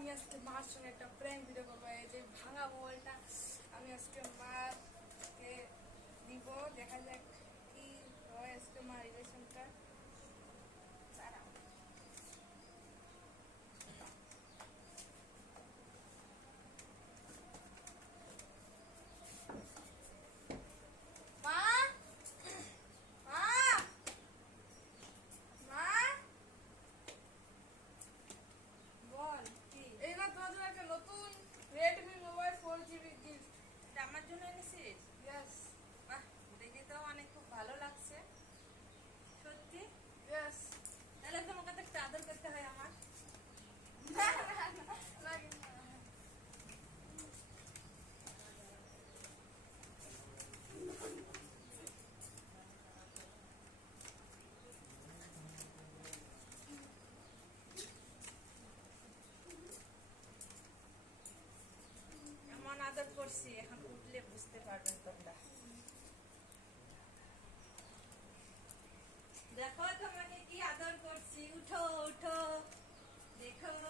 আমি আজকে মার সঙ্গে একটা প্র্যাঙ্ক ভিডিও করব। যে ভাঙা মোবাইলটা আমি আজকে মাকে দিব, দেখা যাক কি হয় আজকে মার রিলেশনটা দাঁড়াও মা মা মা বল কি? এই না তোমার জন্য একটা নতুন Redmi mobile four GB gift এটা আমার জন্য এনেছিস ইয়েস বাহ দেখে তো অনেক খুব ভালো লাগছে সত্যি ইয়েস তাহলে তোমাকে তো একটা আদর করতে হয় আমার লাগে না এমন আদর করছি এখন উঠলে বুঝতে পারবেন তোমরা। দেখো তোমাকে কি আদর করছি। উঠো উঠো। দেখো।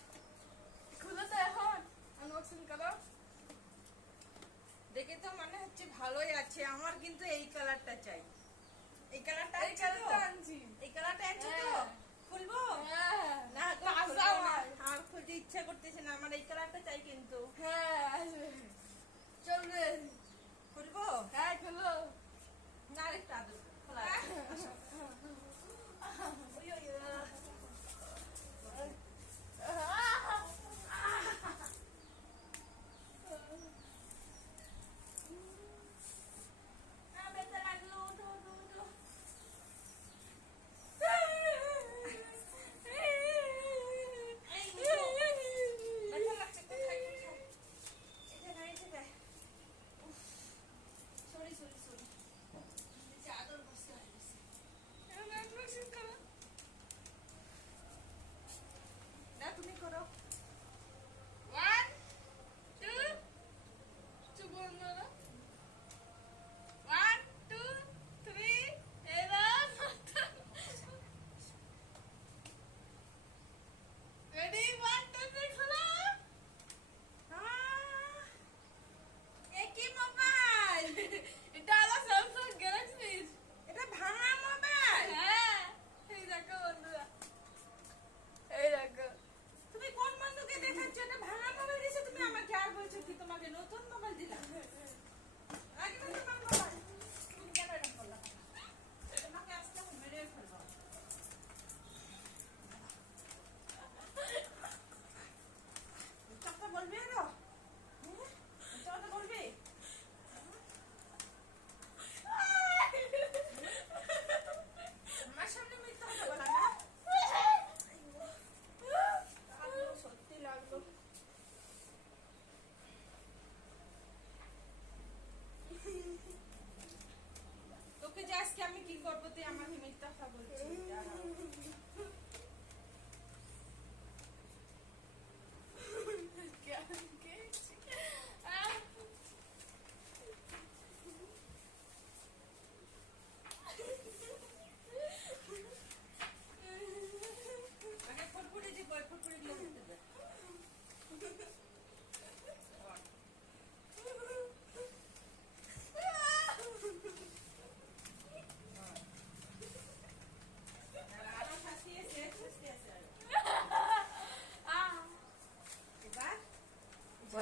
নতুন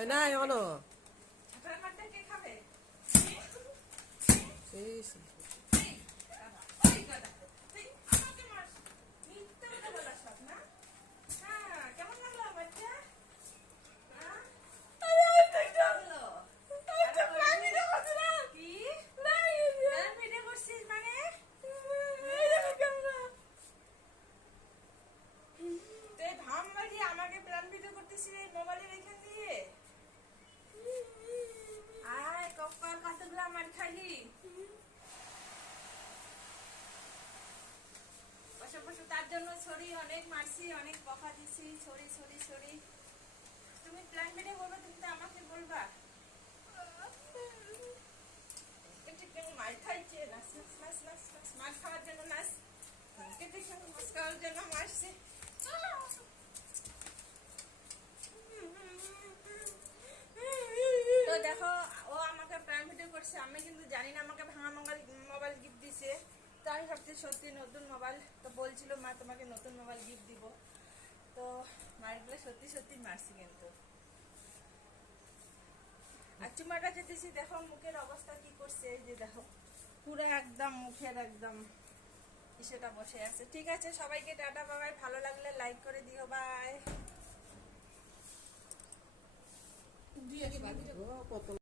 না এখনও আপনার মারটা কে খাবে এই ওই কথা তুই আমাকে মার মিথ্যা কথা বলা সব না হ্যাঁ কেমন লাগল বাচ্চা হ্যাঁ লাগল কি প্ল্যান ভিডিও করছিস মানে তুই ভাম বাড়িয়ে আমাকে প্ল্যান ভিডিও করতেছিস এই মোবাইলের এখান দিয়ে আয় কপাল কতগুলো আমার খালি বসে বসে তার জন্য ছড়ি অনেক মারছি, অনেক বকা দিছি ছড়ি ছড়ি ছড়ি। তুমি প্ল্যান মেনে বলবে, তুমি তো আমাকে বলবা। একটু কেন মার খাইছে, নাচ নাচ নাচ নাচ মার খাওয়ার জন্য নাচ। কেটে কেন মাছ খাওয়ার জন্য মারছে তো দেখো ও আমাকে প্রাইম ভিডিও করছে আমি কিন্তু জানি না আমাকে ভাঙা মোবাইল মোবাইল গিফট দিছে তো আমি ভাবছি সত্যি নতুন মোবাইল। তো বলছিল মা তোমাকে নতুন মোবাইল গিফট দিব। তো মারগুলো সত্যি সত্যি মারছি কিন্তু। আর চুমাটা যেতেছি দেখো মুখের অবস্থা কি করছে এই যে দেখো। পুরো একদম মুখের একদম সেটা বসে আছে। ঠিক আছে সবাইকে টাটা বাবাই। ভালো লাগলে লাইক করে দিও বাই কত